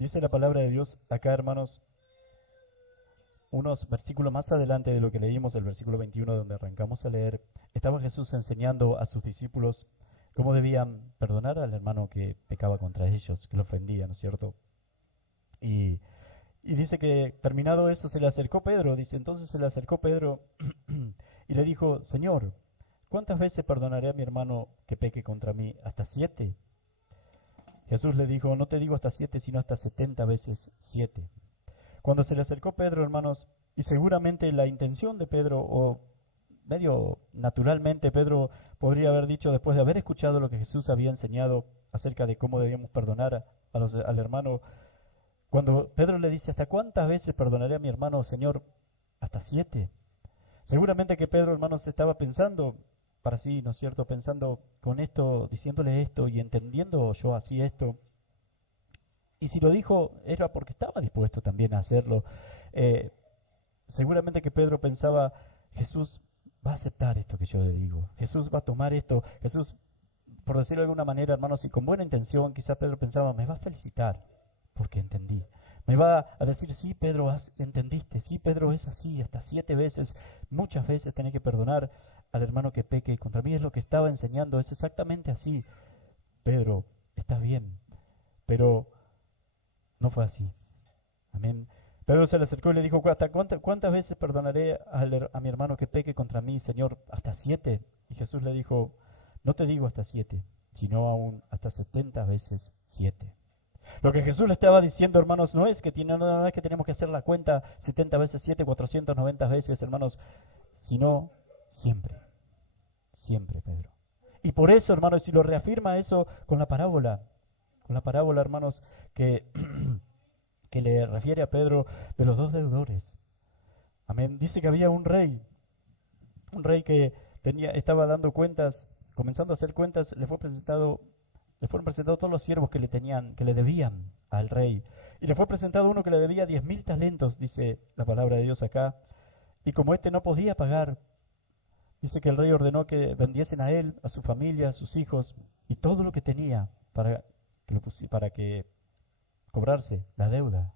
Dice la palabra de Dios acá, hermanos, unos versículos más adelante de lo que leímos, el versículo 21 donde arrancamos a leer, estaba Jesús enseñando a sus discípulos cómo debían perdonar al hermano que pecaba contra ellos, que lo ofendía, ¿no es cierto? Y, y dice que terminado eso se le acercó Pedro, dice, entonces se le acercó Pedro y le dijo, Señor, ¿cuántas veces perdonaré a mi hermano que peque contra mí? ¿Hasta 7? Jesús le dijo, no te digo hasta 7, sino hasta 70 veces 7. Cuando se le acercó Pedro, hermanos, y seguramente la intención de Pedro, o medio naturalmente Pedro podría haber dicho, después de haber escuchado lo que Jesús había enseñado acerca de cómo debíamos perdonar al hermano, cuando Pedro le dice, ¿hasta cuántas veces perdonaré a mi hermano, Señor? Hasta 7. Seguramente que Pedro, hermanos, estaba pensando para sí, ¿no es cierto? Pensando con esto, diciéndole esto y entendiendo yo así esto. Y si lo dijo, era porque estaba dispuesto también a hacerlo. Eh, Seguramente que Pedro pensaba, Jesús va a aceptar esto que yo le digo. Jesús va a tomar esto. Jesús, por decirlo de alguna manera, hermanos, y con buena intención, quizás Pedro pensaba, me va a felicitar porque entendí. Me va a decir, sí, Pedro, entendiste. Sí, Pedro, es así, hasta 7 veces. Muchas veces tenés que perdonar al hermano que peque contra mí. Es lo que estaba enseñando, es exactamente así. Pedro, está bien, pero no fue así. Amén. Pedro se le acercó y le dijo, ¿cuántas veces perdonaré a mi hermano que peque contra mí, Señor? ¿Hasta 7? Y Jesús le dijo, no te digo hasta 7, sino aún hasta 70 veces 7. Lo que Jesús le estaba diciendo, hermanos, no es que tenemos que hacer la cuenta 70 veces 7, 490 veces, hermanos, sino siempre, siempre, Pedro. Y por eso, hermanos, si lo reafirma eso con la parábola, hermanos, que que le refiere a Pedro de los dos deudores. Amén. Dice que había un rey que estaba dando cuentas, comenzando a hacer cuentas, le fueron presentados todos los siervos que le debían al rey. Y le fue presentado uno que le debía 10.000 talentos, dice la palabra de Dios acá. Y como éste no podía pagar, dice que el rey ordenó que vendiesen a él, a su familia, a sus hijos y todo lo que tenía para que cobrarse la deuda.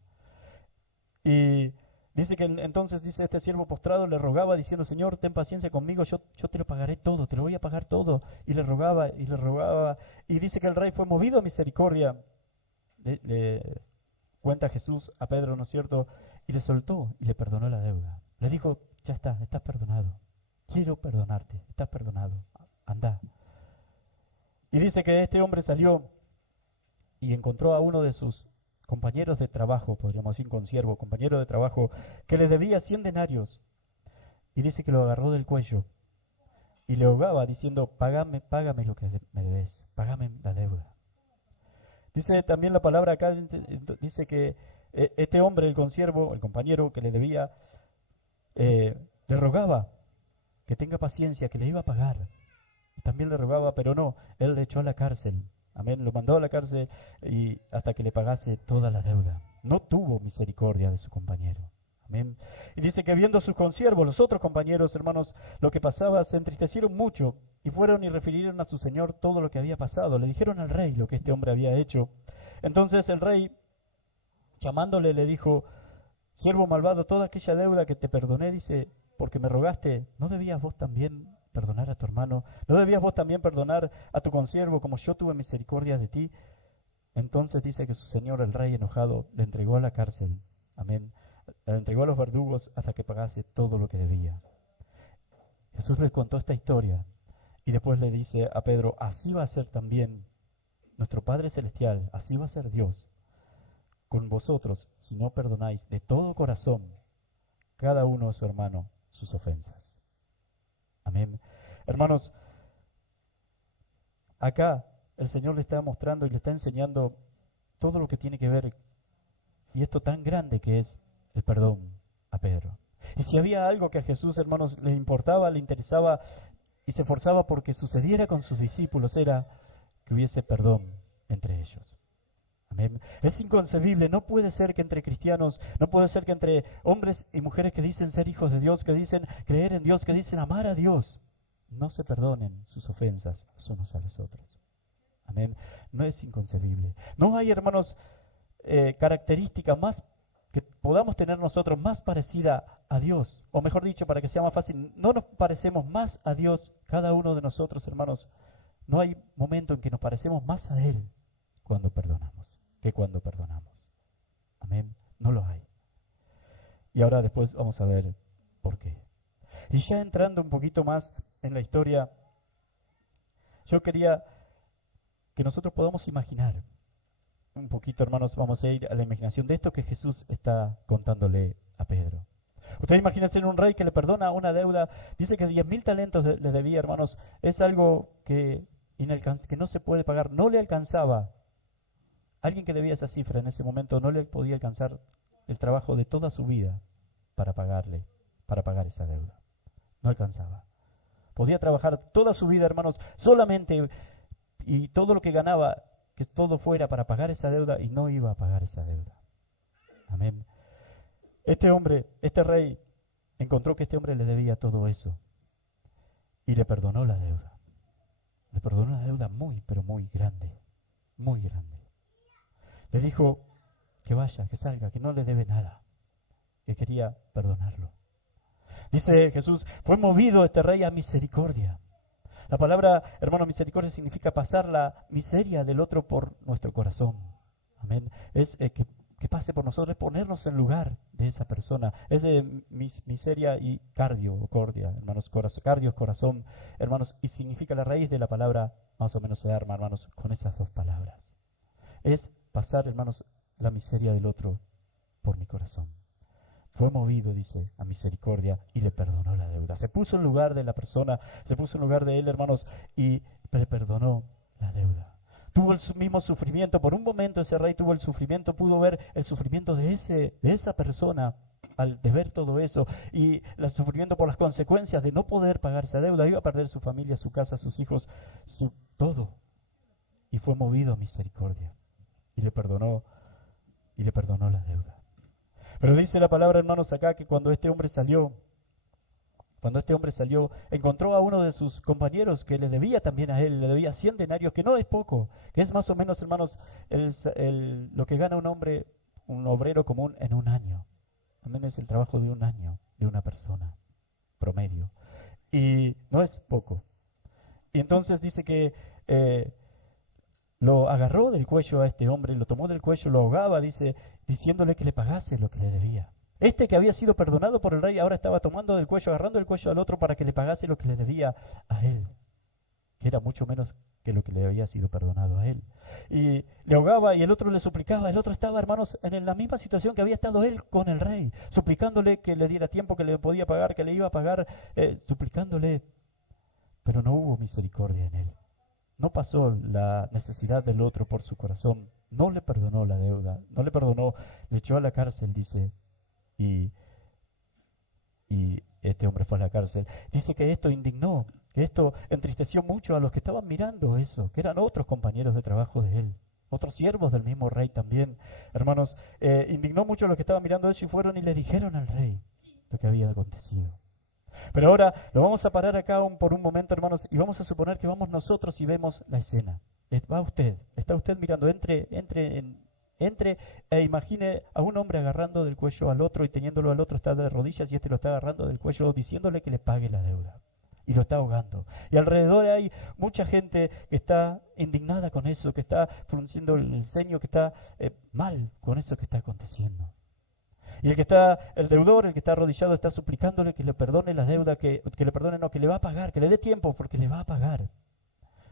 Y dice que entonces, dice este siervo postrado, le rogaba diciendo, Señor, ten paciencia conmigo, yo te lo pagaré todo, te lo voy a pagar todo. Y le rogaba, y le rogaba. Y dice que el rey fue movido a misericordia, le cuenta Jesús a Pedro, ¿no es cierto? Y le soltó y le perdonó la deuda. Le dijo, ya está, estás perdonado. Quiero perdonarte, estás perdonado. Anda. Y dice que este hombre salió y encontró a uno de sus compañeros de trabajo, podríamos decir consiervo, compañero de trabajo, que le debía 100 denarios. Y dice que lo agarró del cuello y le ahogaba diciendo, págame lo que me debes, págame la deuda. Dice también la palabra acá, dice que este hombre, el consiervo, el compañero que le debía, le rogaba que tenga paciencia, que le iba a pagar. También le rogaba, pero no, él le echó a la cárcel. Amén, lo mandó a la cárcel y hasta que le pagase toda la deuda. No tuvo misericordia de su compañero. Amén. Y dice que viendo a sus consiervos, los otros compañeros, hermanos, lo que pasaba, se entristecieron mucho y fueron y refirieron a su señor todo lo que había pasado. Le dijeron al rey lo que este hombre había hecho. Entonces el rey, llamándole, le dijo, siervo malvado, toda aquella deuda que te perdoné, dice, porque me rogaste, ¿no debías vos también perdonar a tu hermano? ¿No debías vos también perdonar a tu consiervo como yo tuve misericordia de ti? Entonces dice que su señor, el rey enojado, le entregó a la cárcel. Amén. Le entregó a los verdugos hasta que pagase todo lo que debía. Jesús les contó esta historia y después le dice a Pedro, así va a ser también nuestro Padre Celestial, así va a ser Dios con vosotros si no perdonáis de todo corazón cada uno a su hermano sus ofensas. Amén. Hermanos, acá el Señor le está mostrando y le está enseñando todo lo que tiene que ver y esto tan grande que es el perdón a Pedro. Y si había algo que a Jesús, hermanos, le importaba, le interesaba y se esforzaba porque sucediera con sus discípulos, era que hubiese perdón entre ellos. Amén. Es inconcebible, no puede ser que entre cristianos, no puede ser que entre hombres y mujeres que dicen ser hijos de Dios, que dicen creer en Dios, que dicen amar a Dios, no se perdonen sus ofensas los unos a los otros. Amén. No es inconcebible. No hay, hermanos, característica más que podamos tener nosotros más parecida a Dios, o mejor dicho, para que sea más fácil, no nos parecemos más a Dios, cada uno de nosotros, hermanos, no hay momento en que nos parecemos más a Él cuando perdonamos, que cuando perdonamos. Amén, no lo hay. Y ahora después vamos a ver por qué. Y ya entrando un poquito más en la historia, yo quería que nosotros podamos imaginar un poquito, hermanos, vamos a ir a la imaginación de esto que Jesús está contándole a Pedro. Ustedes imagínense un rey que le perdona una deuda, dice que 10.000 talentos le debía, hermanos, es algo que no se puede pagar, no le alcanzaba. Alguien que debía esa cifra en ese momento no le podía alcanzar el trabajo de toda su vida para pagar esa deuda. No alcanzaba. Podía trabajar toda su vida, hermanos, solamente, y todo lo que ganaba, que todo fuera para pagar esa deuda, y no iba a pagar esa deuda. Amén. Este hombre, este rey, encontró que este hombre le debía todo eso y le perdonó la deuda. Le perdonó una deuda muy, pero muy grande, muy grande. Le dijo que vaya, que salga, que no le debe nada, que quería perdonarlo. Dice Jesús, fue movido este rey a misericordia. La palabra, hermano, misericordia significa pasar la miseria del otro por nuestro corazón. Amén. Es que pase por nosotros, es ponernos en lugar de esa persona. Es de miseria y cardio, o cordia, hermanos, cardio es corazón, hermanos, y significa la raíz de la palabra, más o menos se arma, hermanos, con esas dos palabras. Es pasar, hermanos, la miseria del otro por mi corazón. Fue movido, dice, a misericordia y le perdonó la deuda. Se puso en lugar de la persona, se puso en lugar de él, hermanos, y le perdonó la deuda. Tuvo el mismo sufrimiento, por un momento ese rey tuvo el sufrimiento, pudo ver el sufrimiento de esa persona al de ver todo eso, y el sufrimiento por las consecuencias de no poder pagar esa deuda. Iba a perder su familia, su casa, sus hijos, todo. Y fue movido a misericordia y le perdonó la deuda. Pero dice la palabra, hermanos, acá que cuando este hombre salió, encontró a uno de sus compañeros que le debía también a él, le debía 100 denarios, que no es poco, que es más o menos, hermanos, lo que gana un hombre, un obrero común en un año. También es el trabajo de un año de una persona, promedio. Y no es poco. Y entonces dice que lo agarró del cuello a este hombre, lo tomó del cuello, lo ahogaba, dice, diciéndole que le pagase lo que le debía. Este que había sido perdonado por el rey ahora estaba tomando del cuello, agarrando el cuello al otro para que le pagase lo que le debía a él, que era mucho menos que lo que le había sido perdonado a él. Y le ahogaba y el otro le suplicaba. El otro estaba, hermanos, en la misma situación que había estado él con el rey, suplicándole que le diera tiempo, que le podía pagar, que le iba a pagar, suplicándole, pero no hubo misericordia en él. No pasó la necesidad del otro por su corazón, no le perdonó la deuda, no le perdonó, le echó a la cárcel, dice, y este hombre fue a la cárcel. Dice que esto indignó, que esto entristeció mucho a los que estaban mirando eso, que eran otros compañeros de trabajo de él, otros siervos del mismo rey también. Hermanos, indignó mucho a los que estaban mirando eso y fueron y le dijeron al rey lo que había acontecido. Pero ahora lo vamos a parar acá por un momento, hermanos, y vamos a suponer que vamos nosotros y vemos la escena. Está usted mirando, entre e imagine a un hombre agarrando del cuello al otro y teniéndolo al otro, está de rodillas y este lo está agarrando del cuello diciéndole que le pague la deuda. Y lo está ahogando. Y alrededor hay mucha gente que está indignada con eso, que está frunciendo el ceño, que está mal con eso que está aconteciendo. Y el deudor, el que está arrodillado, está suplicándole que le perdone la deuda, que le perdone, no, que le va a pagar, que le dé tiempo porque le va a pagar.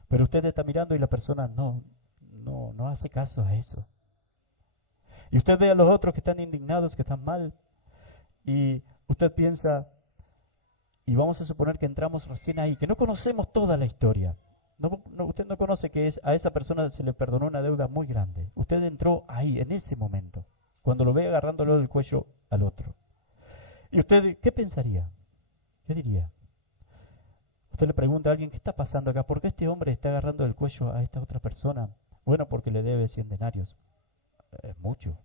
Pero usted está mirando y la persona no hace caso a eso. Y usted ve a los otros que están indignados, que están mal, y usted piensa, y vamos a suponer que entramos recién ahí, que no conocemos toda la historia. Usted no conoce que a esa persona se le perdonó una deuda muy grande. Usted entró ahí, en ese momento, cuando lo ve agarrándolo del cuello al otro. ¿Y usted qué pensaría? ¿Qué diría? Usted le pregunta a alguien, ¿qué está pasando acá? ¿Por qué este hombre está agarrando del cuello a esta otra persona? Bueno, porque le debe 100 denarios. Es mucho.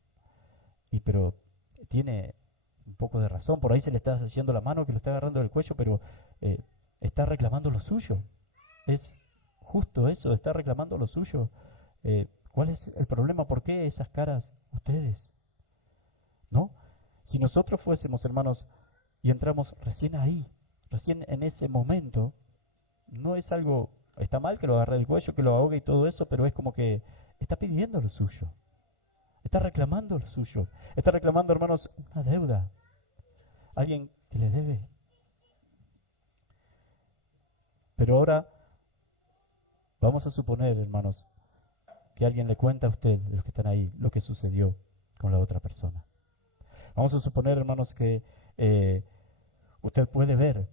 Pero tiene un poco de razón. Por ahí se le está haciendo la mano que lo está agarrando del cuello, pero está reclamando lo suyo. Es justo eso, está reclamando lo suyo. ¿Cuál es el problema? ¿Por qué esas caras ustedes? ¿No? Si nosotros fuésemos, hermanos, y entramos recién ahí, recién en ese momento, no es algo, está mal que lo agarre del cuello, que lo ahogue y todo eso, pero es como que está pidiendo lo suyo, está reclamando lo suyo, está reclamando, hermanos, una deuda, alguien que le debe. Pero ahora vamos a suponer, hermanos, que alguien le cuenta a usted, de los que están ahí, lo que sucedió con la otra persona. Vamos a suponer, hermanos, que usted puede ver,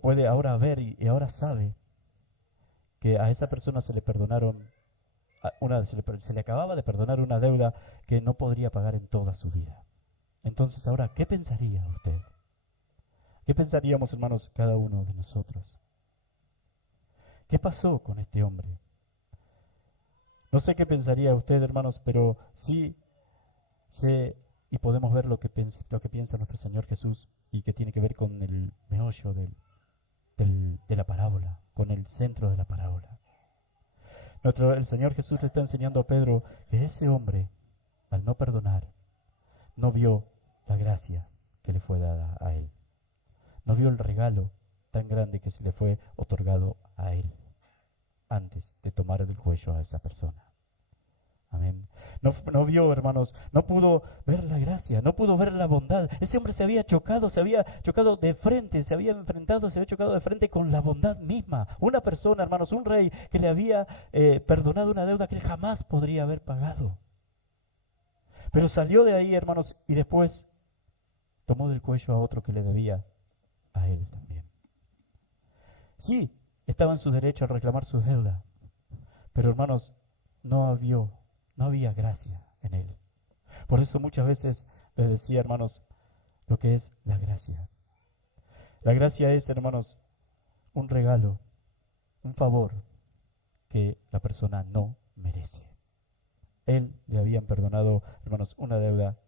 puede ahora ver y ahora sabe que a esa persona se le perdonaron, se le acababa de perdonar una deuda que no podría pagar en toda su vida. Entonces ahora, ¿qué pensaría usted? ¿Qué pensaríamos, hermanos, cada uno de nosotros? ¿Qué pasó con este hombre? No sé qué pensaría usted, hermanos, pero sí sé y podemos ver lo que piensa nuestro Señor Jesús y que tiene que ver con el meollo de la parábola, con el centro de la parábola. El Señor Jesús le está enseñando a Pedro que ese hombre, al no perdonar, no vio la gracia que le fue dada a él. No vio el regalo tan grande que se le fue otorgado a él antes de tomar del cuello a esa persona. Amén. No vio, hermanos, no pudo ver la gracia, no pudo ver la bondad. Ese hombre se había chocado de frente, se había chocado de frente con la bondad misma. Una persona, hermanos, un rey que le había perdonado una deuda que él jamás podría haber pagado. Pero salió de ahí, hermanos, y después tomó del cuello a otro que le debía a él también. Sí, estaba en su derecho a reclamar sus deudas, pero hermanos, no había gracia en él. Por eso muchas veces les decía, hermanos, lo que es la gracia. La gracia es, hermanos, un regalo, un favor que la persona no merece. Él le habían perdonado, hermanos, una deuda,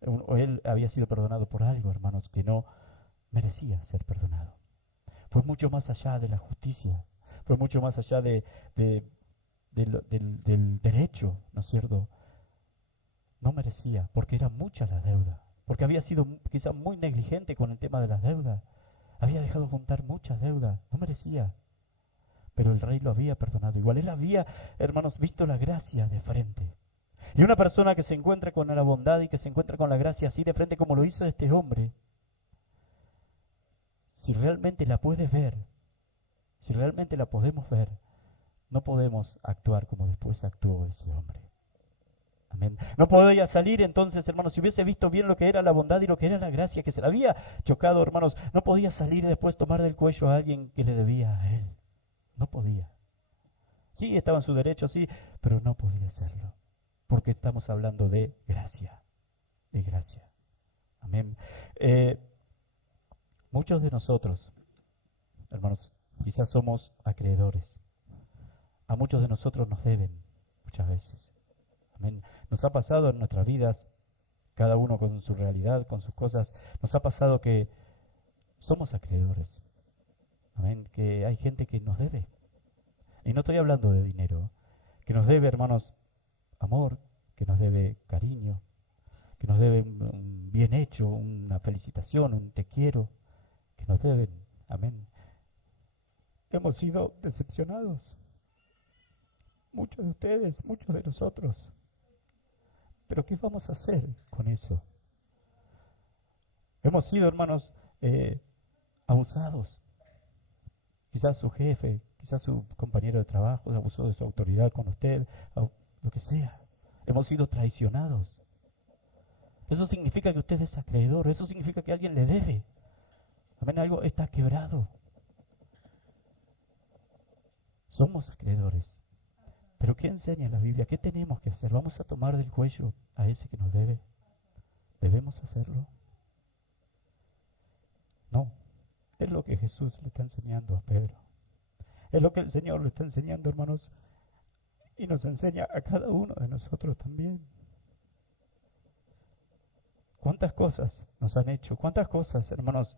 o él había sido perdonado por algo, hermanos, que no merecía ser perdonado. Fue mucho más allá de la justicia, fue mucho más allá del derecho, ¿no es cierto? No merecía, porque era mucha la deuda, porque había sido quizás muy negligente con el tema de las deudas, había dejado juntar muchas deudas, no merecía, pero el rey lo había perdonado igual. Él había, hermanos, visto la gracia de frente. Y una persona que se encuentra con la bondad y que se encuentra con la gracia así de frente como lo hizo este hombre, si realmente la puede ver, si realmente la podemos ver, no podemos actuar como después actuó ese hombre. Amén. No podía salir entonces, hermanos, si hubiese visto bien lo que era la bondad y lo que era la gracia que se le había chocado, hermanos, no podía salir y después tomar del cuello a alguien que le debía a él. No podía. Sí, estaba en su derecho, sí, pero no podía hacerlo, porque estamos hablando de gracia, de gracia. Amén. Muchos de nosotros, hermanos, quizás somos acreedores. A muchos de nosotros nos deben muchas veces. Amén. Nos ha pasado en nuestras vidas, cada uno con su realidad, con sus cosas, nos ha pasado que somos acreedores. Amén. Que hay gente que nos debe. Y no estoy hablando de dinero, que nos debe, hermanos, amor, que nos debe cariño, que nos debe un bien hecho, una felicitación, un te quiero, que nos deben. Amén. Hemos sido decepcionados. Muchos de ustedes, muchos de nosotros. Pero ¿qué vamos a hacer con eso? Hemos sido, hermanos, abusados. Quizás su jefe, quizás su compañero de trabajo abusó de su autoridad con usted, lo que sea. Hemos sido traicionados. Eso significa que usted es acreedor, eso significa que alguien le debe. Amén, algo está quebrado. Somos acreedores. Pero ¿qué enseña la Biblia? ¿Qué tenemos que hacer? ¿Vamos a tomar del cuello a ese que nos debe? ¿Debemos hacerlo? No. Es lo que Jesús le está enseñando a Pedro. Es lo que el Señor le está enseñando, hermanos. Y nos enseña a cada uno de nosotros también. ¿Cuántas cosas nos han hecho? ¿Cuántas cosas, hermanos,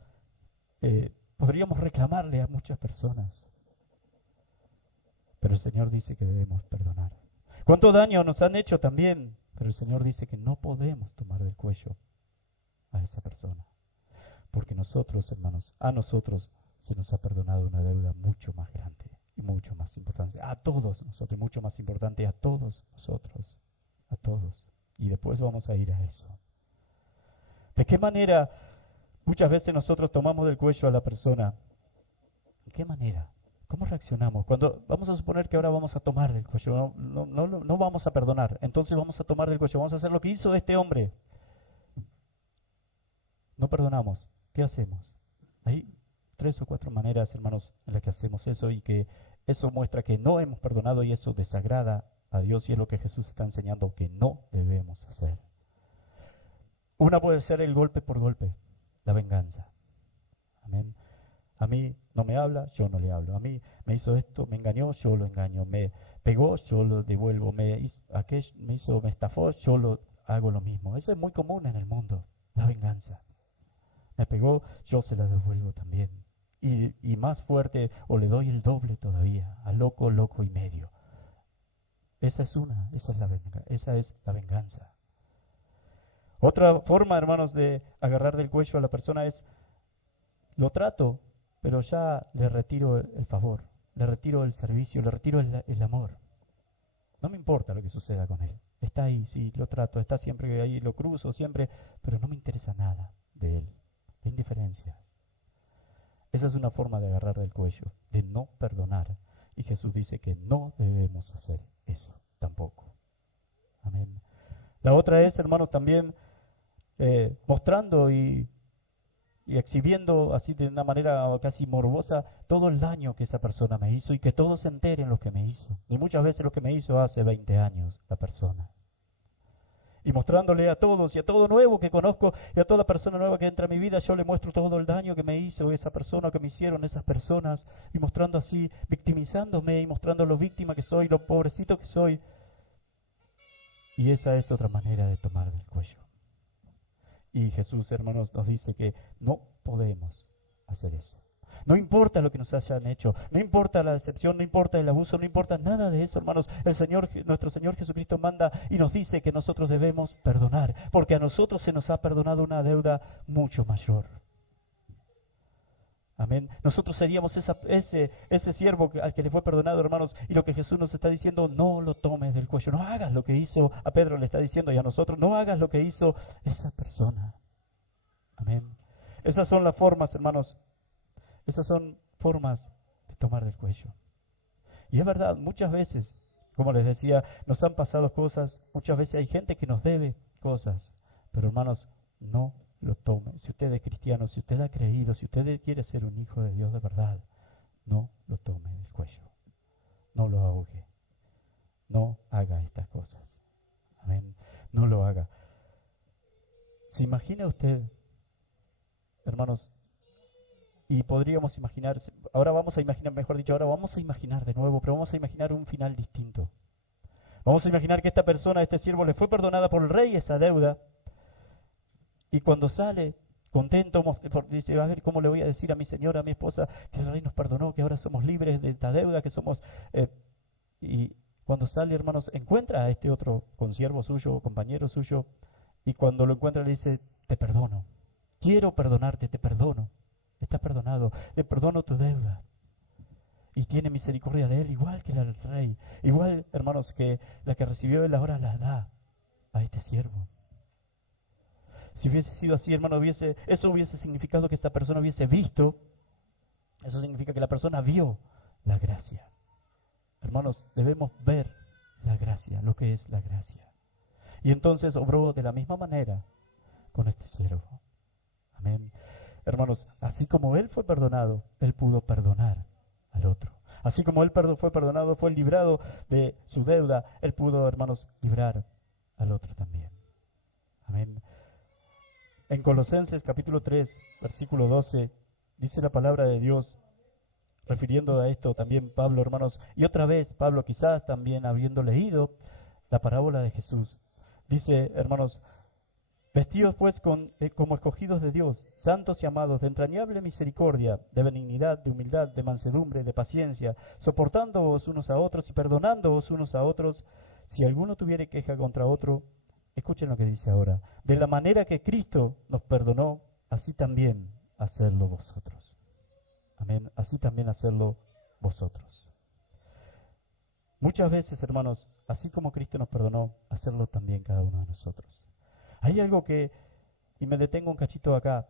podríamos reclamarle a muchas personas? Pero el Señor dice que debemos perdonar. ¿Cuánto daño nos han hecho también? Pero el Señor dice que no podemos tomar del cuello a esa persona. Porque nosotros, hermanos, a nosotros se nos ha perdonado una deuda mucho más grande y mucho más importante. A todos nosotros, mucho más importante a todos nosotros. A todos. Y después vamos a ir a eso. ¿De qué manera muchas veces nosotros tomamos del cuello a la persona? ¿De qué manera? ¿Cómo reaccionamos? Cuando vamos a suponer que ahora vamos a tomar del cuello, no vamos a perdonar, entonces vamos a tomar del cuello, vamos a hacer lo que hizo este hombre. No perdonamos. ¿Qué hacemos? Hay 3 o 4 maneras, hermanos, en las que hacemos eso y que eso muestra que no hemos perdonado y eso desagrada a Dios y es lo que Jesús está enseñando que no debemos hacer. Una puede ser el golpe por golpe, la venganza. Amén. A mí no me habla, yo no le hablo. A mí me hizo esto, me engañó, yo lo engaño. Me pegó, yo lo devuelvo. Me estafó, yo lo hago lo mismo. Eso es muy común en el mundo, la venganza. Me pegó, yo se la devuelvo también. Y más fuerte, o le doy el doble todavía, a loco, loco y medio. Esa es la venganza. Otra forma, hermanos, de agarrar del cuello a la persona es, lo trato, pero ya le retiro el favor, le retiro el servicio, le retiro el amor. No me importa lo que suceda con él. Está ahí, sí, lo trato, está siempre ahí, lo cruzo siempre, pero no me interesa nada de él. La indiferencia. Esa es una forma de agarrar del cuello, de no perdonar. Y Jesús dice que no debemos hacer eso tampoco. Amén. La otra es, hermanos, también mostrando y exhibiendo así de una manera casi morbosa todo el daño que esa persona me hizo y que todos se enteren lo que me hizo. Y muchas veces lo que me hizo hace 20 años la persona. Y mostrándole a todos y a todo nuevo que conozco y a toda persona nueva que entra a mi vida, yo le muestro todo el daño que me hizo esa persona, que me hicieron esas personas, y mostrando así, victimizándome y mostrando lo víctima que soy, lo pobrecito que soy. Y esa es otra manera de tomar del cuello. Y Jesús, hermanos, nos dice que no podemos hacer eso. No importa lo que nos hayan hecho, no importa la decepción, no importa el abuso, no importa nada de eso, hermanos. Nuestro Señor Jesucristo manda y nos dice que nosotros debemos perdonar, porque a nosotros se nos ha perdonado una deuda mucho mayor. Amén. Nosotros seríamos ese siervo al que le fue perdonado, hermanos, y lo que Jesús nos está diciendo, no lo tomes del cuello, no hagas lo que hizo, a Pedro le está diciendo, y a nosotros, no hagas lo que hizo esa persona. Amén. Esas son las formas, hermanos. Esas son formas de tomar del cuello. Y es verdad, muchas veces, como les decía, nos han pasado cosas, muchas veces hay gente que nos debe cosas, pero hermanos, no lo tome. Si usted es cristiano, si usted ha creído, si usted quiere ser un hijo de Dios de verdad, no lo tome del cuello. No lo ahogue. No haga estas cosas. Amén. No lo haga. ¿Se imagina usted, hermanos? Y podríamos imaginar, ahora vamos a imaginar de nuevo, pero vamos a imaginar un final distinto. Vamos a imaginar que esta persona, este siervo, le fue perdonada por el rey esa deuda. Y cuando sale contento, dice, a ver, ¿cómo le voy a decir a mi señora, a mi esposa, que el rey nos perdonó, que ahora somos libres de esta deuda, que somos... y cuando sale, hermanos, encuentra a este otro consiervo suyo, compañero suyo, y cuando lo encuentra le dice, te perdono, quiero perdonarte, te perdono. Estás perdonado, le perdono tu deuda. Y tiene misericordia de él, igual que el rey. Igual, hermanos, que la que recibió él ahora la da a este siervo. Si hubiese sido así, hermano, eso hubiese significado que esta persona hubiese visto. Eso significa que la persona vio la gracia. Hermanos, debemos ver la gracia, lo que es la gracia. Y entonces obró de la misma manera con este siervo. Amén. Hermanos, así como él fue perdonado, él pudo perdonar al otro. Así como él fue perdonado, fue librado de su deuda, él pudo, hermanos, librar al otro también. Amén. En Colosenses capítulo 3, versículo 12, dice la palabra de Dios, refiriendo a esto también Pablo, hermanos, y otra vez Pablo quizás también habiendo leído la parábola de Jesús, dice, hermanos, vestidos pues como escogidos de Dios, santos y amados, de entrañable misericordia, de benignidad, de humildad, de mansedumbre, de paciencia, soportándoos unos a otros y perdonándoos unos a otros, Si alguno tuviere queja contra otro, escuchen lo que dice ahora. De la manera que Cristo nos perdonó, así también hacedlo vosotros. Amén. Así también hacedlo vosotros. Muchas veces, hermanos, así como Cristo nos perdonó, hacerlo también cada uno de nosotros. Hay algo que, y me detengo un cachito acá,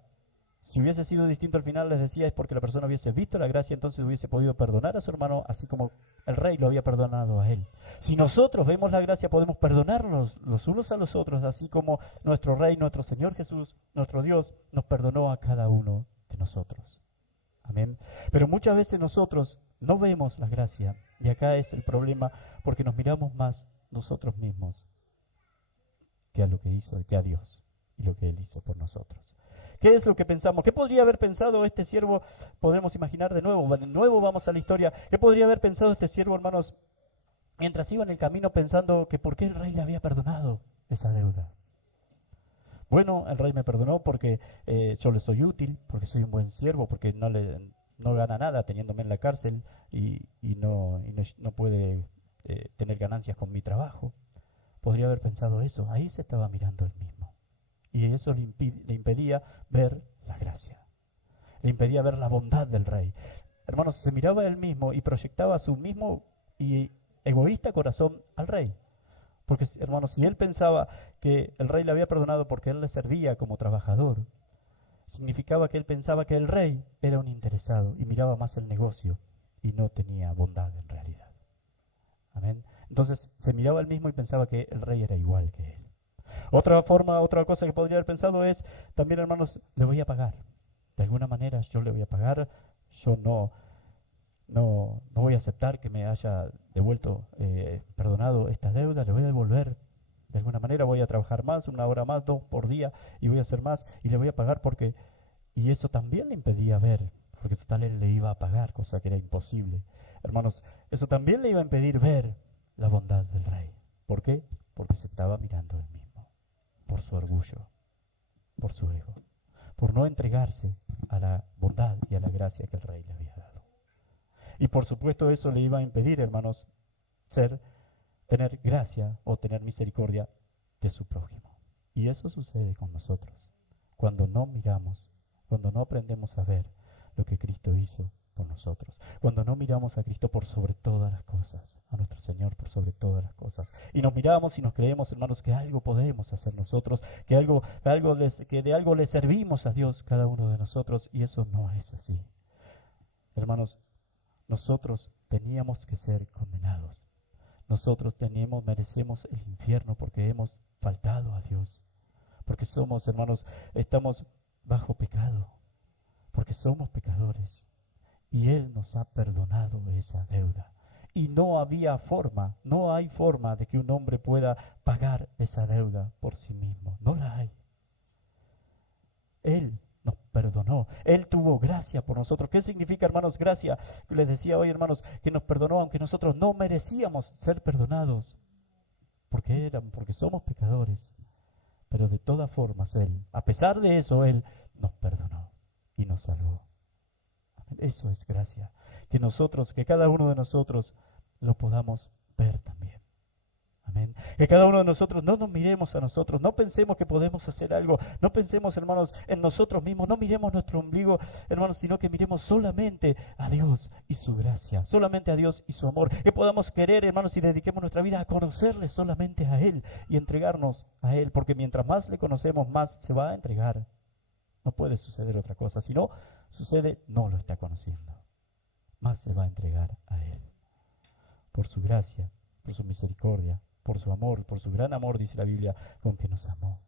si hubiese sido distinto al final, les decía, es porque la persona hubiese visto la gracia, entonces hubiese podido perdonar a su hermano, así como el rey lo había perdonado a él. Si nosotros vemos la gracia, podemos perdonarnos los unos a los otros, así como nuestro rey, nuestro Señor Jesús, nuestro Dios, nos perdonó a cada uno de nosotros. Amén. Pero muchas veces nosotros no vemos la gracia, y acá es el problema, porque nos miramos más nosotros mismos que a lo que hizo, que a Dios y lo que Él hizo por nosotros. ¿Qué es lo que pensamos? ¿Qué podría haber pensado este siervo? Podemos imaginar de nuevo vamos a la historia. ¿Qué podría haber pensado este siervo, hermanos, mientras iba en el camino pensando que por qué el rey le había perdonado esa deuda? Bueno, el rey me perdonó porque yo le soy útil, porque soy un buen siervo, porque no gana nada teniéndome en la cárcel y no puede tener ganancias con mi trabajo. Podría haber pensado eso. Ahí se estaba mirando él mismo. Y eso le impedía ver la gracia. Le impedía ver la bondad del rey. Hermanos, se miraba él mismo y proyectaba su mismo y egoísta corazón al rey. Porque, hermanos, si él pensaba que el rey le había perdonado porque él le servía como trabajador, significaba que él pensaba que el rey era un interesado y miraba más el negocio y no tenía bondad en realidad. Amén. Entonces se miraba él mismo y pensaba que el rey era igual que él. Otra cosa que podría haber pensado es, también, hermanos, le voy a pagar. De alguna manera yo le voy a pagar, yo no voy a aceptar que me haya perdonado esta deuda, le voy a devolver. De alguna manera voy a trabajar más, 1 hora más, 2 por día, y voy a hacer más, y le voy a pagar porque... Y eso también le impedía ver, porque total él le iba a pagar, cosa que era imposible. Hermanos, eso también le iba a impedir ver la bondad del rey. ¿Por qué? Porque se estaba mirando él mismo, por su orgullo, por su ego, por no entregarse a la bondad y a la gracia que el rey le había dado. Y por supuesto eso le iba a impedir, hermanos, tener gracia o tener misericordia de su prójimo. Y eso sucede con nosotros, cuando no miramos, cuando no aprendemos a ver lo que Cristo hizo por nosotros, cuando no miramos a Cristo por sobre todas las cosas, a nuestro Señor por sobre todas las cosas, y nos miramos y nos creemos, hermanos, que algo podemos hacer nosotros, que de algo le servimos a Dios cada uno de nosotros, y eso no es así. Hermanos, nosotros teníamos que ser condenados. Nosotros merecemos el infierno porque hemos faltado a Dios. Porque somos, hermanos, estamos bajo pecado. Porque somos pecadores. Y Él nos ha perdonado esa deuda. Y no hay forma de que un hombre pueda pagar esa deuda por sí mismo. No la hay. Él nos perdonó. Él tuvo gracia por nosotros. ¿Qué significa, hermanos, gracia? Les decía hoy, hermanos, que nos perdonó aunque nosotros no merecíamos ser perdonados. Porque somos pecadores. Pero de todas formas, Él, a pesar de eso, Él nos perdonó y nos salvó. Eso es gracia. Que cada uno de nosotros lo podamos ver también. Amén. Que cada uno de nosotros no nos miremos a nosotros, no pensemos que podemos hacer algo, no pensemos, hermanos, en nosotros mismos, no miremos nuestro ombligo, hermanos, sino que miremos solamente a Dios y su gracia, solamente a Dios y su amor. Que podamos querer, hermanos, y dediquemos nuestra vida a conocerle solamente a Él y entregarnos a Él, porque mientras más le conocemos, más se va a entregar. No puede suceder otra cosa. Si no sucede, no lo está conociendo. Más se va a entregar a Él. Por su gracia, por su misericordia, por su amor, por su gran amor, dice la Biblia, con que nos amó.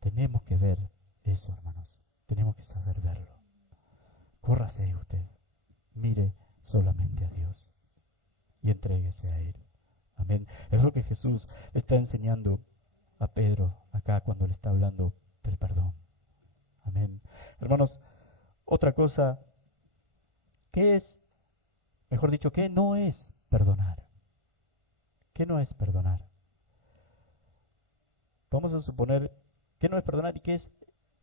Tenemos que ver eso, hermanos. Tenemos que saber verlo. Córrase usted. Mire solamente a Dios y entréguese a Él. Amén. Es lo que Jesús le está enseñando a Pedro acá cuando le está hablando del perdón. Amén. Hermanos, otra cosa, ¿qué no es perdonar? ¿Qué no es perdonar? Vamos a suponer que no es perdonar y qué es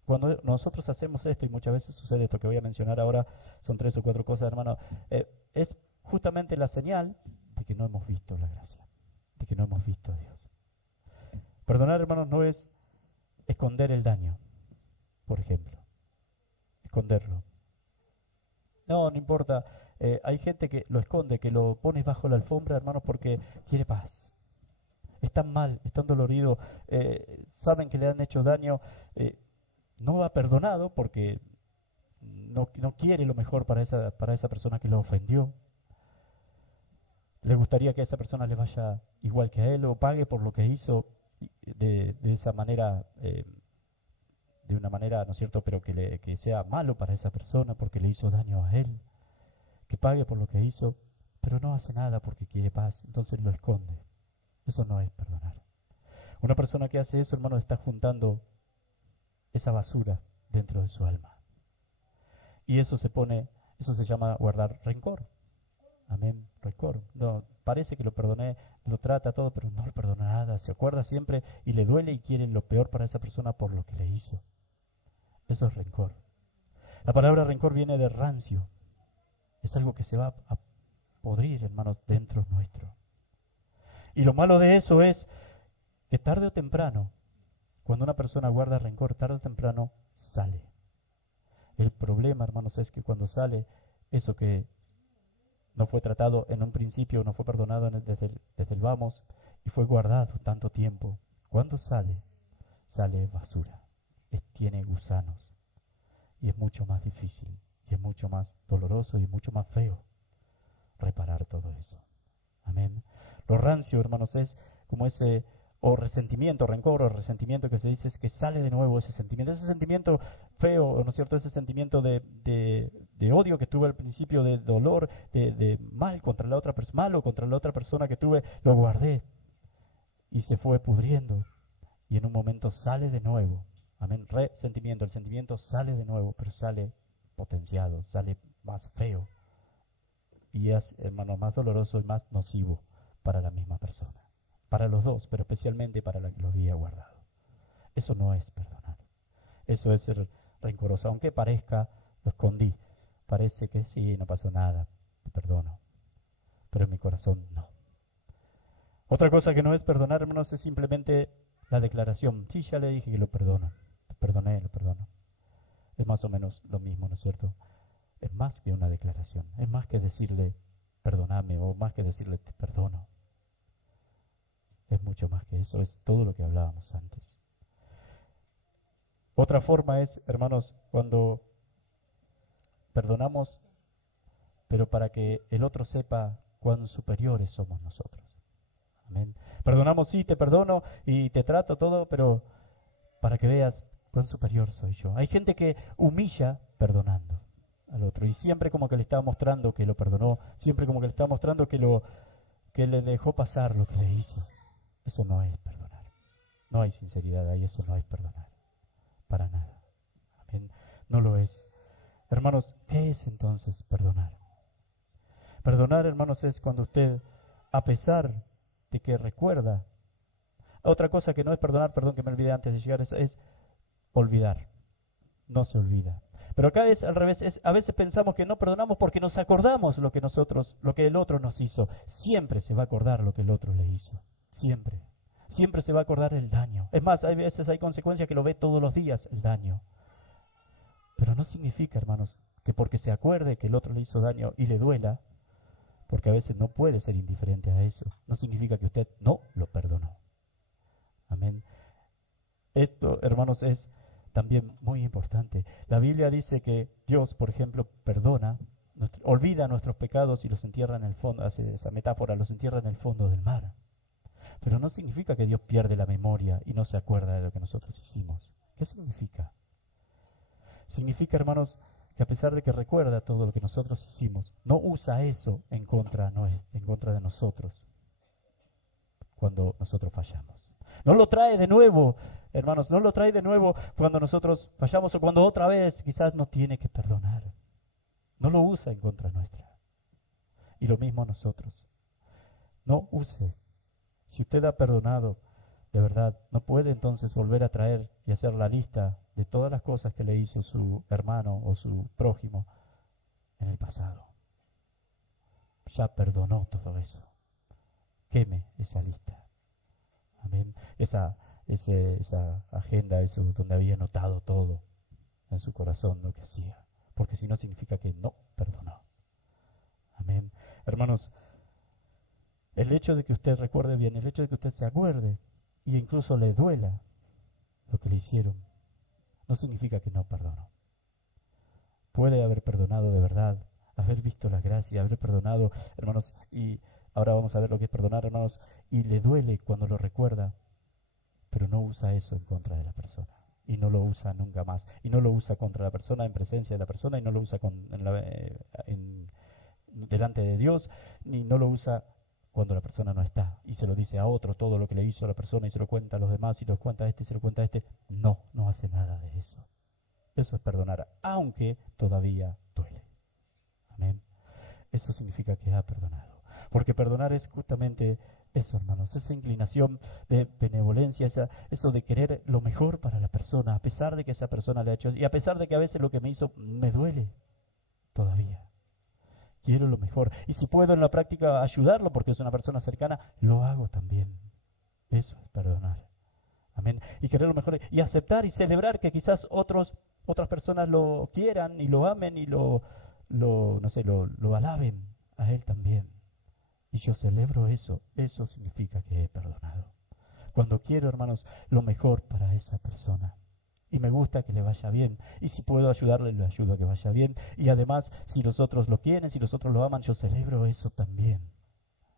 cuando nosotros hacemos esto, y muchas veces sucede esto que voy a mencionar ahora, son 3 o 4 cosas, hermano, es justamente la señal de que no hemos visto la gracia, de que no hemos visto a Dios. Perdonar, hermanos, no es esconder el daño, por ejemplo. Esconderlo. No, no importa. Hay gente que lo esconde, que lo pone bajo la alfombra, hermanos, porque quiere paz. Están mal, están doloridos, saben que le han hecho daño, no ha perdonado porque no quiere lo mejor para esa persona que lo ofendió. Le gustaría que a esa persona le vaya igual que a él o pague por lo que hizo de esa manera, de una manera, ¿no es cierto?, pero que sea malo para esa persona porque le hizo daño a él, que pague por lo que hizo, pero no hace nada porque quiere paz, entonces lo esconde. Eso no es perdonar. Una persona que hace eso, hermano, está juntando esa basura dentro de su alma. Y eso se llama guardar rencor. Amén, rencor. No, parece que lo perdoné, lo trata todo, pero no lo perdona nada. Se acuerda siempre y le duele y quiere lo peor para esa persona por lo que le hizo. Eso es rencor. La palabra rencor viene de rancio. Es algo que se va a podrir, hermanos, dentro nuestro. Y lo malo de eso es que tarde o temprano, cuando una persona guarda rencor, tarde o temprano sale. El problema, hermanos, es que cuando sale eso que no fue tratado en un principio, no fue perdonado desde el vamos y fue guardado tanto tiempo, cuando sale basura, tiene gusanos y es mucho más difícil y es mucho más doloroso y mucho más feo reparar todo eso. Amén. Lo rancio, hermanos, es como ese o resentimiento, rencor o resentimiento que se dice, es que sale de nuevo ese sentimiento feo, ¿no es cierto? Ese sentimiento de odio que tuve al principio, de dolor, de mal contra la otra persona, malo contra la otra persona que tuve, lo guardé y se fue pudriendo y en un momento sale de nuevo. Amén. Resentimiento, el sentimiento sale de nuevo, pero sale potenciado, sale más feo y es, hermano, más doloroso y más nocivo para la misma persona. Para los dos, pero especialmente para la que los había guardado. Eso no es perdonar. Eso es ser rencoroso. Aunque parezca, lo escondí. Parece que sí, no pasó nada, te perdono. Pero en mi corazón no. Otra cosa que no es perdonar, hermanos, es simplemente la declaración. Sí, ya le dije que lo perdono. Te perdoné, lo perdono. Es más o menos lo mismo, ¿no es cierto? Es más que una declaración. Es más que decirle, perdóname, o más que decirle, te perdono. Es mucho más que eso, es todo lo que hablábamos antes. Otra forma es, hermanos, cuando perdonamos, pero para que el otro sepa cuán superiores somos nosotros. Amén. Perdonamos, sí, te perdono y te trato todo, pero para que veas cuán superior soy yo. Hay gente que humilla perdonando al otro y siempre como que le está mostrando que lo perdonó, siempre como que le está mostrando que le dejó pasar lo que le hizo. Eso no es perdonar. No hay sinceridad ahí, eso no es perdonar. Para nada. Amén. No lo es. Hermanos, ¿qué es entonces perdonar? Perdonar, hermanos, es cuando usted, a pesar de que recuerda, otra cosa que no es perdonar, perdón que me olvidé antes de llegar, es olvidar. No se olvida. Pero acá es al revés, a veces pensamos que no perdonamos porque nos acordamos lo que el otro nos hizo. Siempre se va a acordar lo que el otro le hizo. Siempre. Siempre se va a acordar el daño. Es más, hay veces hay consecuencias que lo ve todos los días, el daño. Pero no significa, hermanos, que porque se acuerde que el otro le hizo daño y le duela, porque a veces no puede ser indiferente a eso, no significa que usted no lo perdonó. Amén. Esto, hermanos, es también muy importante. La Biblia dice que Dios, por ejemplo, perdona, olvida nuestros pecados y los entierra en el fondo, hace esa metáfora, los entierra en el fondo del mar. Pero no significa que Dios pierde la memoria y no se acuerda de lo que nosotros hicimos. ¿Qué significa? Significa, hermanos, que a pesar de que recuerda todo lo que nosotros hicimos, no usa eso en contra de nosotros cuando nosotros fallamos. No lo trae de nuevo, hermanos, no lo trae de nuevo cuando nosotros fallamos o cuando otra vez quizás no tiene que perdonar. No lo usa en contra nuestra. Y lo mismo nosotros. No use. Si usted ha perdonado, de verdad, no puede entonces volver a traer y hacer la lista de todas las cosas que le hizo su hermano o su prójimo en el pasado. Ya perdonó todo eso. queme esa lista. Amén. Esa agenda, eso donde había anotado todo en su corazón lo que hacía. Porque si no significa que no perdonó. Amén. Hermanos, el hecho de que usted recuerde bien, el hecho de que usted se acuerde y incluso le duela lo que le hicieron, no significa que no perdonó. Puede haber perdonado de verdad, haber visto la gracia, haber perdonado, hermanos, y ahora vamos a ver lo que es perdonar, hermanos, y le duele cuando lo recuerda, pero no usa eso en contra de la persona. Y no lo usa nunca más. Y no lo usa contra la persona, en presencia de la persona, y no lo usa delante de Dios, ni no lo usa cuando la persona no está. Y se lo dice a otro todo lo que le hizo a la persona, y se lo cuenta a los demás, y lo cuenta a este, y se lo cuenta a este. No, no hace nada de eso. Eso es perdonar, aunque todavía duele. Amén. Eso significa que ha perdonado. Porque perdonar es justamente eso, hermanos, esa inclinación de benevolencia, eso de querer lo mejor para la persona, a pesar de que esa persona le ha hecho, y a pesar de que a veces lo que me hizo me duele todavía. Quiero lo mejor. Y si puedo en la práctica ayudarlo porque es una persona cercana, lo hago también. Eso es perdonar. Amén. Y querer lo mejor. Y aceptar y celebrar que quizás otras personas lo quieran y lo amen y no sé, lo alaben a él también. Y yo celebro eso. Eso significa que he perdonado. Cuando quiero, hermanos, lo mejor para esa persona. Y me gusta que le vaya bien. Y si puedo ayudarle, le ayudo a que vaya bien. Y además, si los otros lo quieren, si los otros lo aman, yo celebro eso también.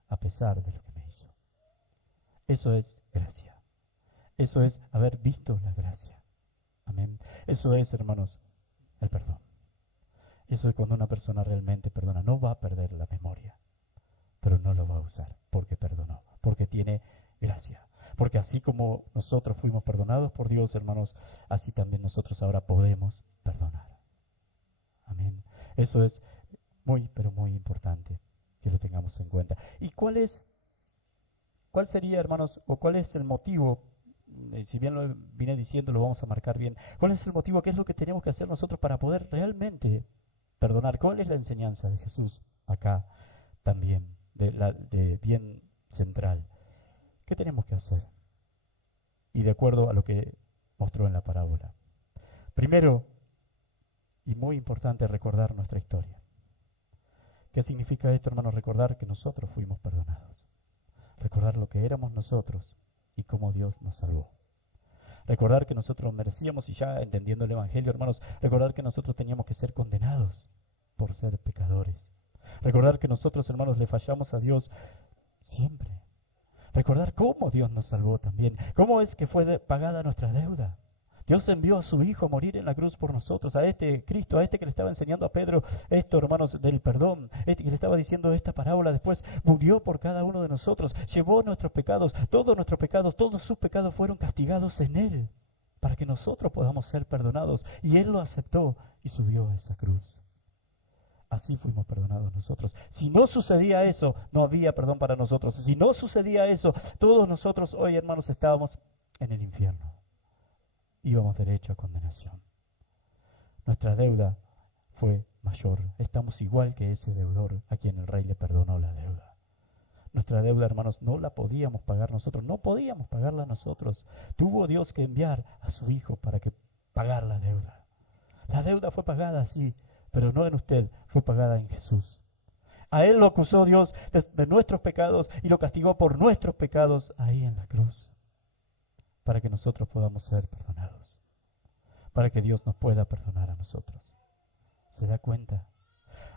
A pesar de lo que me hizo. Eso es gracia. Eso es haber visto la gracia. Amén. Eso es, hermanos, el perdón. Eso es cuando una persona realmente perdona. No va a perder la memoria, pero no lo va a usar porque perdonó, porque tiene gracia. Porque así como nosotros fuimos perdonados por Dios, hermanos, así también nosotros ahora podemos perdonar. Amén. Eso es muy, pero muy importante que lo tengamos en cuenta. ¿Y cuál sería, hermanos, o cuál es el motivo? Si bien lo vine diciendo, lo vamos a marcar bien. ¿Cuál es el motivo? ¿Qué es lo que tenemos que hacer nosotros para poder realmente perdonar? ¿Cuál es la enseñanza de Jesús acá también, de bien central? ¿Qué tenemos que hacer? Y de acuerdo a lo que mostró en la parábola. Primero, y muy importante, recordar nuestra historia. ¿Qué significa esto, hermanos? Recordar que nosotros fuimos perdonados. Recordar lo que éramos nosotros y cómo Dios nos salvó. Recordar que nosotros merecíamos, y ya entendiendo el Evangelio, hermanos, recordar que nosotros teníamos que ser condenados por ser pecadores. Recordar que nosotros, hermanos, le fallamos a Dios siempre. Recordar cómo Dios nos salvó también, cómo es que fue pagada nuestra deuda. Dios envió a su Hijo a morir en la cruz por nosotros, a este Cristo, a este que le estaba enseñando a Pedro esto, hermanos, del perdón, este que le estaba diciendo esta parábola, después murió por cada uno de nosotros, llevó nuestros pecados, todos sus pecados fueron castigados en Él, para que nosotros podamos ser perdonados. Y Él lo aceptó y subió a esa cruz. Así fuimos perdonados nosotros. Si no sucedía eso, no había perdón para nosotros. Si no sucedía eso, todos nosotros hoy, hermanos, estábamos en el infierno. Íbamos derecho a condenación. Nuestra deuda fue mayor. Estamos igual que ese deudor a quien el rey le perdonó la deuda. Nuestra deuda, hermanos, no la podíamos pagar nosotros. No podíamos pagarla nosotros. Tuvo Dios que enviar a su Hijo para que pagar la deuda. La deuda fue pagada, sí, pero no en usted, fue pagada en Jesús. A Él lo acusó Dios de nuestros pecados y lo castigó por nuestros pecados ahí en la cruz, para que nosotros podamos ser perdonados, para que Dios nos pueda perdonar a nosotros. ¿Se da cuenta?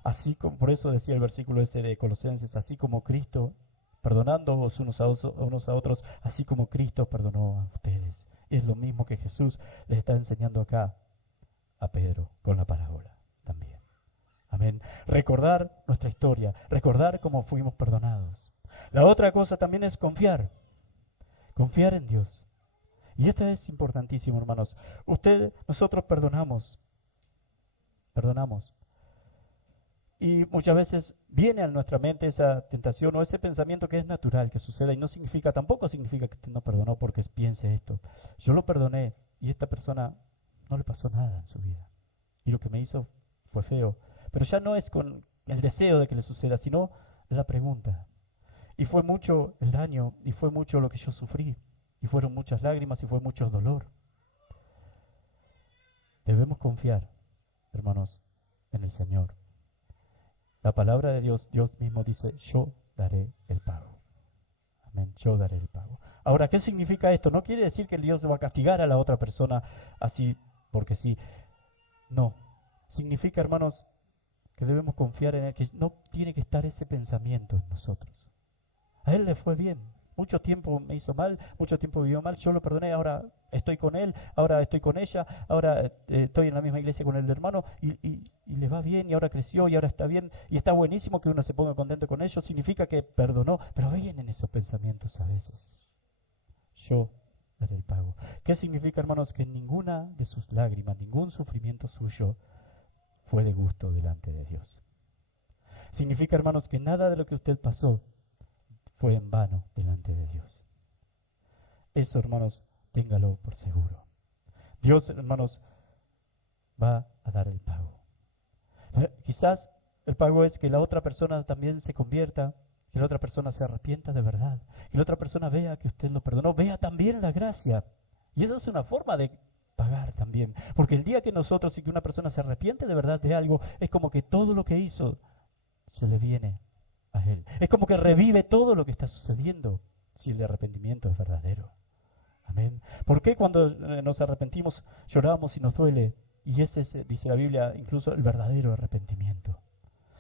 Así como, por eso decía el versículo ese de Colosenses, así como Cristo, perdonándoos unos a otros, así como Cristo perdonó a ustedes. Y es lo mismo que Jesús les está enseñando acá a Pedro con la parábola también. Amén. Recordar nuestra historia, recordar cómo fuimos perdonados. La otra cosa también es confiar en Dios. Y esto es importantísimo, hermanos. Nosotros perdonamos. Y muchas veces viene a nuestra mente esa tentación o ese pensamiento que es natural que suceda y tampoco significa que usted no perdonó porque piense esto. Yo lo perdoné y esta persona no le pasó nada en su vida. Y lo que me hizo fue feo. Pero ya no es con el deseo de que le suceda, sino la pregunta. Y fue mucho el daño, y fue mucho lo que yo sufrí, y fueron muchas lágrimas, y fue mucho dolor. Debemos confiar, hermanos, en el Señor. La palabra de Dios, Dios mismo dice, yo daré el pago. Amén, yo daré el pago. Ahora, ¿qué significa esto? No quiere decir que Dios va a castigar a la otra persona así porque sí. No. Significa, hermanos, que debemos confiar en Él, que no tiene que estar ese pensamiento en nosotros. A Él le fue bien. Mucho tiempo me hizo mal, mucho tiempo vivió mal, yo lo perdoné, ahora estoy con él, ahora estoy con ella, ahora estoy en la misma iglesia con el hermano y le va bien y ahora creció y ahora está bien y está buenísimo que uno se ponga contento con ellos, significa que perdonó, pero vienen esos pensamientos a veces. Yo daré el pago. ¿Qué significa, hermanos? Que ninguna de sus lágrimas, ningún sufrimiento suyo fue de gusto delante de Dios. Significa, hermanos, que nada de lo que usted pasó fue en vano delante de Dios. Eso, hermanos, téngalo por seguro. Dios, hermanos, va a dar el pago. Quizás el pago es que la otra persona también se convierta, que la otra persona se arrepienta de verdad, que la otra persona vea que usted lo perdonó, vea también la gracia. Y esa es una forma de pagar también. Porque el día que nosotros y que una persona se arrepiente de verdad de algo, es como que todo lo que hizo se le viene a él. Es como que revive todo lo que está sucediendo si el arrepentimiento es verdadero. Amén. ¿Por qué cuando nos arrepentimos lloramos y nos duele? Y ese es, dice la Biblia, incluso el verdadero arrepentimiento.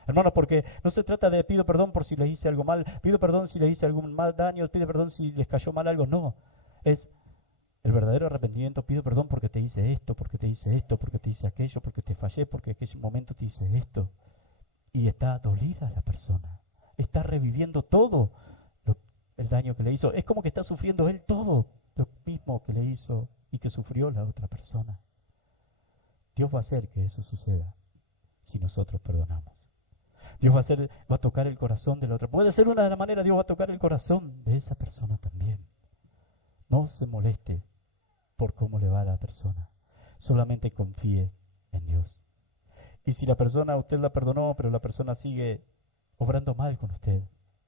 Hermanos, porque no se trata de pido perdón por si les hice algo mal, pido perdón si les hice algún mal daño, pido perdón si les cayó mal algo. No, es el verdadero arrepentimiento. Pido perdón porque te hice esto, porque te hice esto, porque te hice aquello, porque te fallé, porque en aquel momento te hice esto. Y está dolida la persona. Está reviviendo todo el daño que le hizo. Es como que está sufriendo él todo lo mismo que le hizo y que sufrió la otra persona. Dios va a hacer que eso suceda si nosotros perdonamos. Dios va a tocar el corazón de la otra. Puede ser una de las maneras, Dios va a tocar el corazón de esa persona también. No se moleste por cómo le va a la persona. Solamente confíe en Dios. Y si la persona, usted la perdonó, pero la persona sigue obrando mal con usted,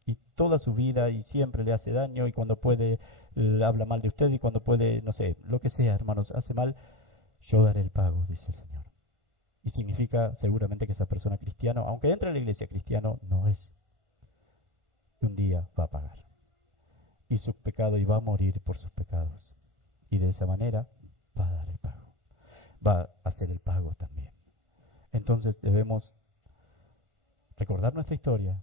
y toda su vida y siempre le hace daño, y cuando puede habla mal de usted, y cuando puede, no sé, lo que sea, hermanos, hace mal, yo daré el pago, dice el Señor. Y significa seguramente que esa persona cristiana, aunque entre a la iglesia, cristiano no es. Un día va a pagar. Y sus pecados, y va a morir por sus pecados. Y de esa manera va a dar el pago. Va a hacer el pago también. Entonces debemos recordar nuestra historia,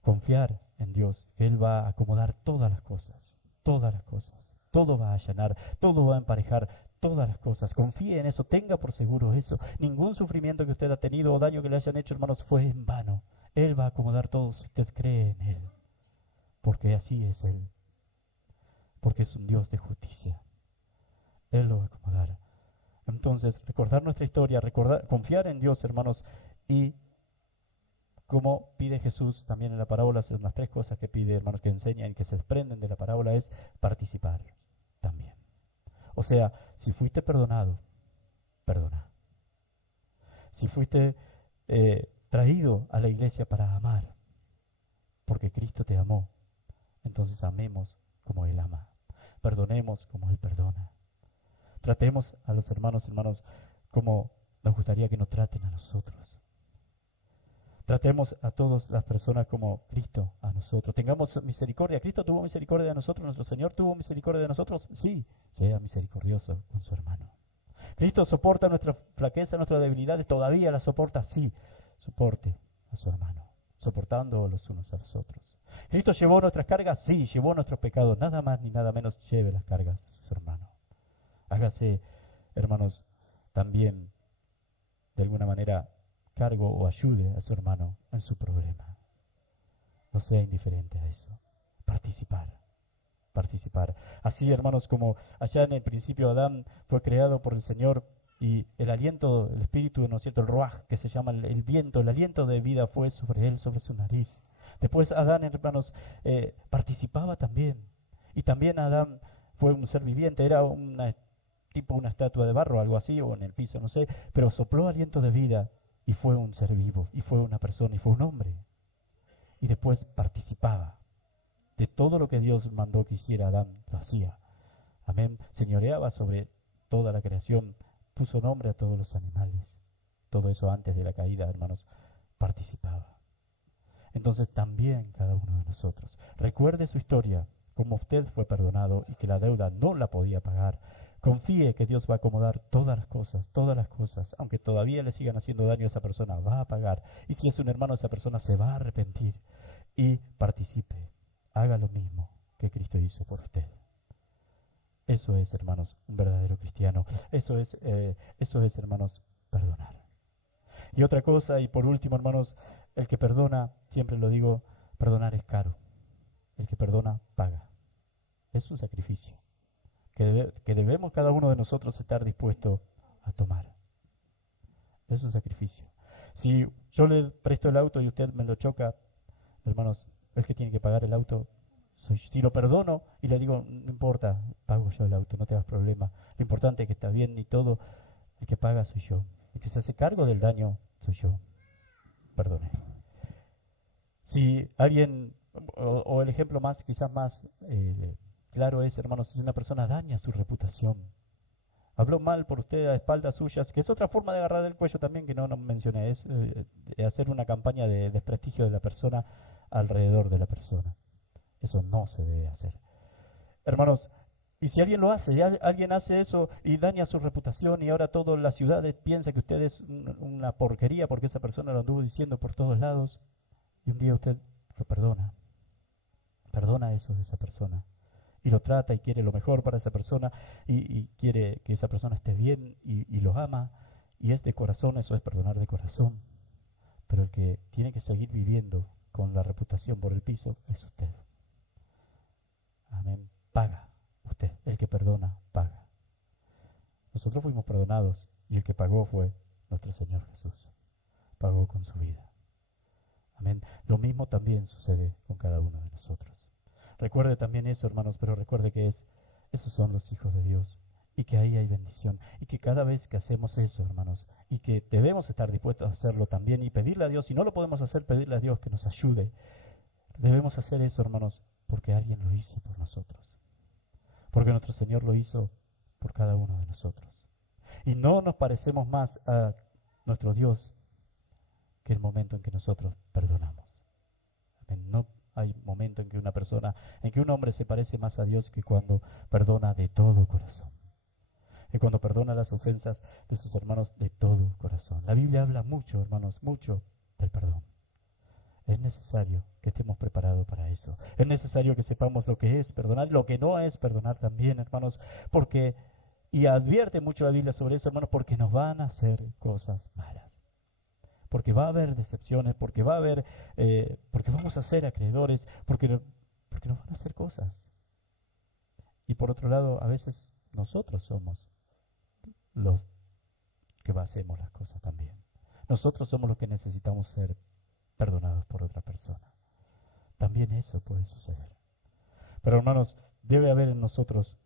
confiar en Dios, que Él va a acomodar todas las cosas, todas las cosas. Todo va a allanar, todo va a emparejar, todas las cosas. Confíe en eso, tenga por seguro eso. Ningún sufrimiento que usted ha tenido o daño que le hayan hecho, hermanos, fue en vano. Él va a acomodar todo si usted cree en Él, porque así es Él, porque es un Dios de justicia. Él lo va a acomodar. Entonces, recordar nuestra historia, confiar en Dios, hermanos, y como pide Jesús también en la parábola, son las tres cosas que pide, hermanos, que enseñan y que se desprenden de la parábola, es participar también. O sea, si fuiste perdonado, perdona. Si fuiste traído a la iglesia para amar, porque Cristo te amó, entonces amemos como Él ama. Perdonemos como Él perdona. Tratemos a los hermanos, como nos gustaría que nos traten a nosotros. Tratemos a todas las personas como Cristo a nosotros. Tengamos misericordia. Cristo tuvo misericordia de nosotros. Nuestro Señor tuvo misericordia de nosotros. Sí, sea misericordioso con su hermano. Cristo soporta nuestra flaqueza, nuestras debilidades. Todavía las soporta. Sí, soporte a su hermano, soportando los unos a los otros. Cristo llevó nuestras cargas. Sí, llevó nuestros pecados. Nada más ni nada menos lleve las cargas de sus hermanos. Hágase, hermanos, también de alguna manera cargo o ayude a su hermano en su problema. No sea indiferente a eso. Participar. Así, hermanos, como allá en el principio Adán fue creado por el Señor y el aliento, el espíritu, ¿no es cierto?, el ruaj, que se llama el viento, el aliento de vida fue sobre él, sobre su nariz. Después Adán, hermanos, participaba también. Y también Adán fue un ser viviente, era una estatua de barro, algo así, o en el piso, no sé, pero sopló aliento de vida y fue un ser vivo, y fue una persona, y fue un hombre. Y después participaba. de todo lo que Dios mandó que hiciera Adán, lo hacía. Amén. Señoreaba sobre toda la creación, puso nombre a todos los animales. Todo eso antes de la caída, hermanos, participaba. Entonces también cada uno de nosotros, recuerde su historia, como usted fue perdonado y que la deuda no la podía pagar. Confíe que Dios va a acomodar todas las cosas, aunque todavía le sigan haciendo daño a esa persona, va a pagar. Y si es un hermano, esa persona se va a arrepentir y participe. Haga lo mismo que Cristo hizo por usted. Eso es, hermanos, un verdadero cristiano. Eso es, hermanos, perdonar. Y otra cosa, y por último, hermanos, el que perdona, siempre lo digo, perdonar es caro. El que perdona, paga. Es un sacrificio que debemos cada uno de nosotros estar dispuesto a tomar. Es un sacrificio. Si yo le presto el auto y usted me lo choca, hermanos, el que tiene que pagar el auto soy yo. Si lo perdono y le digo, no importa, pago yo el auto, no te hagas problema. Lo importante es que está bien y todo, el que paga soy yo. El que se hace cargo del daño soy yo. Perdone. Si alguien, o el ejemplo más, quizás más claro es, hermanos, si una persona daña su reputación, habló mal por usted a espaldas suyas, que es otra forma de agarrar el cuello también que no mencioné, es hacer una campaña de desprestigio de la persona alrededor de la persona. Eso no se debe hacer. Hermanos, y si alguien lo hace, alguien hace eso y daña su reputación y ahora toda la ciudad piensa que usted es una porquería porque esa persona lo anduvo diciendo por todos lados, y un día usted lo perdona eso de esa persona y lo trata y quiere lo mejor para esa persona y quiere que esa persona esté bien y lo ama y es de corazón, eso es perdonar de corazón. Pero el que tiene que seguir viviendo con la reputación por el piso es usted. Amén. Paga usted, el que perdona, paga. Nosotros fuimos perdonados y el que pagó fue nuestro Señor Jesús. Pagó con su vida. Amén. Lo mismo también sucede con cada uno de nosotros. Recuerde también eso, hermanos, pero recuerde que esos son los hijos de Dios y que ahí hay bendición y que cada vez que hacemos eso, hermanos, y que debemos estar dispuestos a hacerlo también y pedirle a Dios, si no lo podemos hacer, pedirle a Dios que nos ayude. Debemos hacer eso, hermanos, porque alguien lo hizo por nosotros, porque nuestro Señor lo hizo por cada uno de nosotros. Y no nos parecemos más a nuestro Dios que el momento en que nosotros perdonamos. Amén. No hay momento en que en que un hombre se parece más a Dios que cuando perdona de todo corazón. Y cuando perdona las ofensas de sus hermanos de todo corazón. La Biblia habla mucho, hermanos, mucho del perdón. Es necesario que estemos preparados para eso. Es necesario que sepamos lo que es perdonar, lo que no es perdonar también, hermanos, y advierte mucho la Biblia sobre eso, hermanos, porque nos van a hacer cosas malas. Porque va a haber decepciones, porque vamos a ser acreedores, porque nos van a hacer cosas. Y por otro lado, a veces nosotros somos los que hacemos las cosas también. Nosotros somos los que necesitamos ser perdonados por otra persona. También eso puede suceder. Pero hermanos, debe haber en nosotros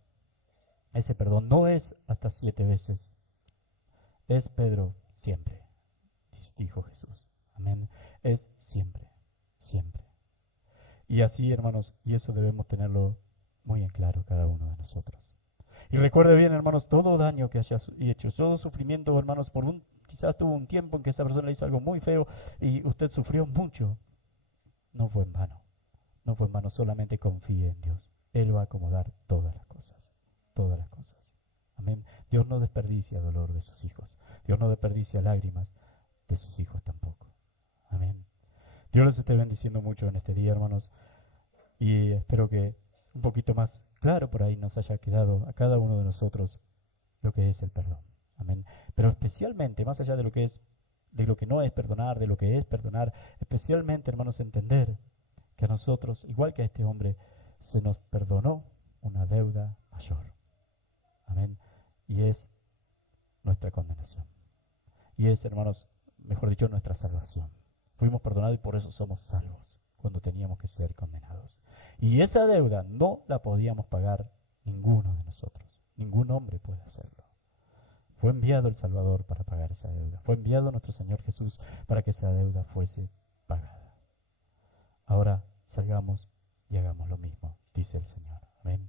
ese perdón. No es hasta 7 veces. Es Pedro siempre, dijo Jesús. Amén. Es siempre, siempre. Y así, hermanos, y eso debemos tenerlo muy en claro cada uno de nosotros. Y recuerde bien, hermanos, todo daño que haya hecho, todo sufrimiento, hermanos, quizás tuvo un tiempo en que esa persona le hizo algo muy feo y usted sufrió mucho. No fue en vano. No fue en vano, solamente confíe en Dios. Él va a acomodar todas las cosas. Todas las cosas. Amén. Dios no desperdicia dolor de sus hijos. Dios no desperdicia lágrimas de sus hijos tampoco. Amén. Dios les esté bendiciendo mucho en este día, hermanos. Y espero que un poquito más claro por ahí nos haya quedado a cada uno de nosotros lo que es el perdón. Amén. Pero especialmente, más allá de lo que no es perdonar, de lo que es perdonar, especialmente, hermanos, entender que a nosotros, igual que a este hombre, se nos perdonó una deuda mayor. Amén. Y es nuestra condenación. Y es, hermanos, mejor dicho, nuestra salvación. Fuimos perdonados y por eso somos salvos cuando teníamos que ser condenados. Y esa deuda no la podíamos pagar ninguno de nosotros. Ningún hombre puede hacerlo. Fue enviado el Salvador para pagar esa deuda. Fue enviado nuestro Señor Jesús para que esa deuda fuese pagada. Ahora salgamos y hagamos lo mismo, dice el Señor.